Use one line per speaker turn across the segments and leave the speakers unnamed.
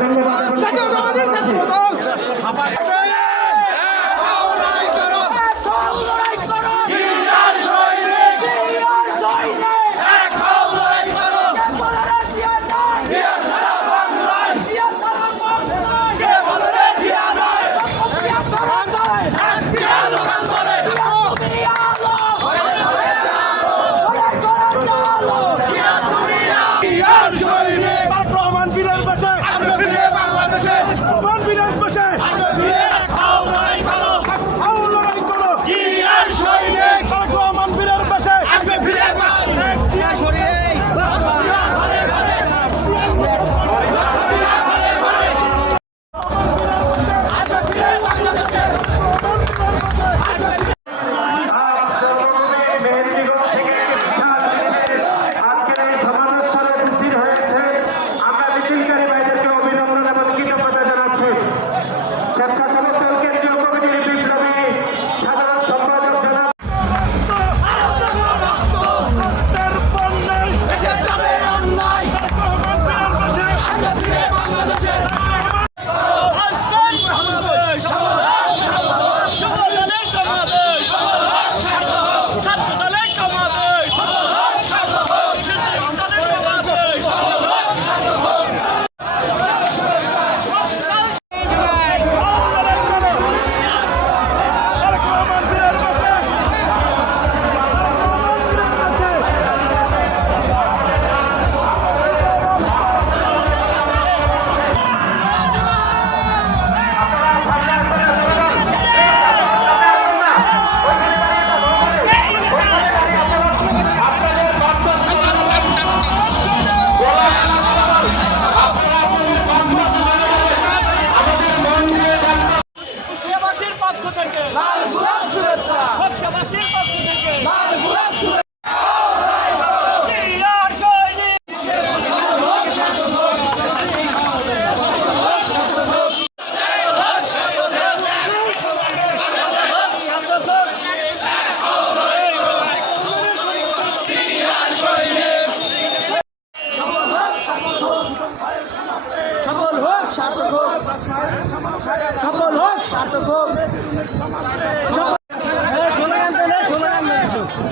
ধন্যবাদ।
সফল হোক সার্থক হোক। হ্যাঁ,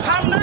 সামনে।